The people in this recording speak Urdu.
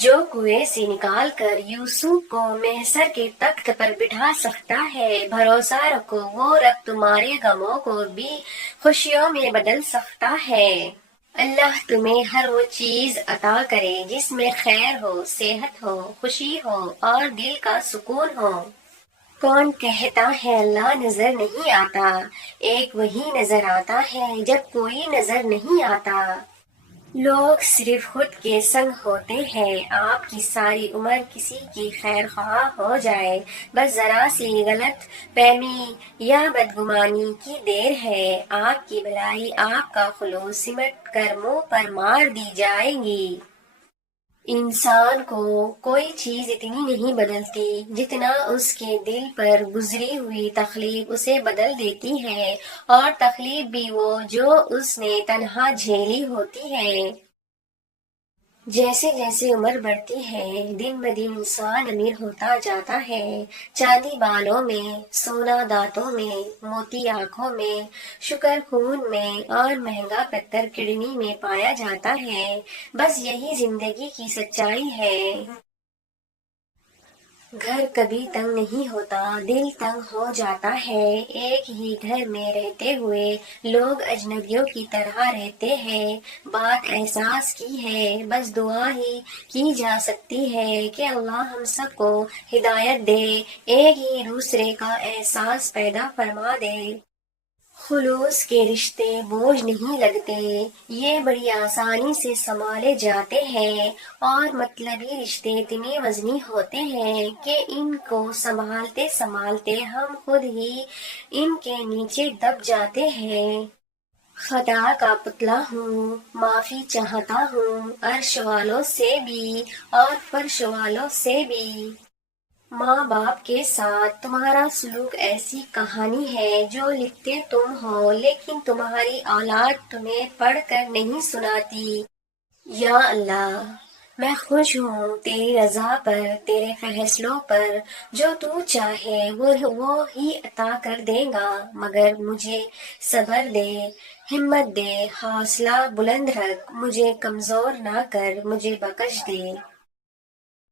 جو کنویں سے نکال کر یوسف کو محصر کے تخت پر بٹھا سکتا ہے، بھروسہ رکھو وہ رب تمہارے غموں کو بھی خوشیوں میں بدل سکتا ہے۔ اللہ تمہیں ہر وہ چیز عطا کرے جس میں خیر ہو، صحت ہو، خوشی ہو اور دل کا سکون ہو۔ کون کہتا ہے اللہ نظر نہیں آتا؟ ایک وہی نظر آتا ہے جب کوئی نظر نہیں آتا۔ لوگ صرف خود کے سنگ ہوتے ہیں۔ آپ کی ساری عمر کسی کی خیر خواہ ہو جائے، بس ذرا سی غلط فہمی یا بدگمانی کی دیر ہے، آپ کی بھلائی، آپ کا خلوص سمٹ کر منہ پر مار دی جائے گی۔ انسان کو کوئی چیز اتنی نہیں بدلتی جتنا اس کے دل پر گزری ہوئی تکلیف اسے بدل دیتی ہے، اور تکلیف بھی وہ جو اس نے تنہا جھیلی ہوتی ہے۔ جیسے جیسے عمر بڑھتی ہے، دن بدن انسان امیر ہوتا جاتا ہے۔ چاندی بالوں میں، سونا دانتوں میں، موتی آنکھوں میں، شکر خون میں اور مہنگا پتھر کڈنی میں پایا جاتا ہے۔ بس یہی زندگی کی سچائی ہے۔ گھر کبھی تنگ نہیں ہوتا، دل تنگ ہو جاتا ہے۔ ایک ہی گھر میں رہتے ہوئے لوگ اجنبیوں کی طرح رہتے ہیں۔ بات احساس کی ہے، بس دعا ہی کی جا سکتی ہے کہ اللہ ہم سب کو ہدایت دے، ایک ہی دوسرے کا احساس پیدا فرما دے۔ خلوص کے رشتے بوجھ نہیں لگتے، یہ بڑی آسانی سے سنبھالے جاتے ہیں، اور مطلبی رشتے اتنے وزنی ہوتے ہیں کہ ان کو سنبھالتے سنبھالتے ہم خود ہی ان کے نیچے دب جاتے ہیں۔ خدا کا پتلا ہوں، معافی چاہتا ہوں عرش والوں سے بھی اور فرش والوں سے بھی۔ ماں باپ کے ساتھ تمہارا سلوک ایسی کہانی ہے جو لکھتے تم ہو لیکن تمہاری اولاد تمہیں پڑھ کر نہیں سناتی۔ یا اللہ، میں خوش ہوں تیری رضا پر، تیرے فیصلوں پر، جو تو چاہے وہ ہی عطا کر دے گا، مگر مجھے صبر دے، ہمت دے، حوصلہ بلند رکھ، مجھے کمزور نہ کر، مجھے بخش دے۔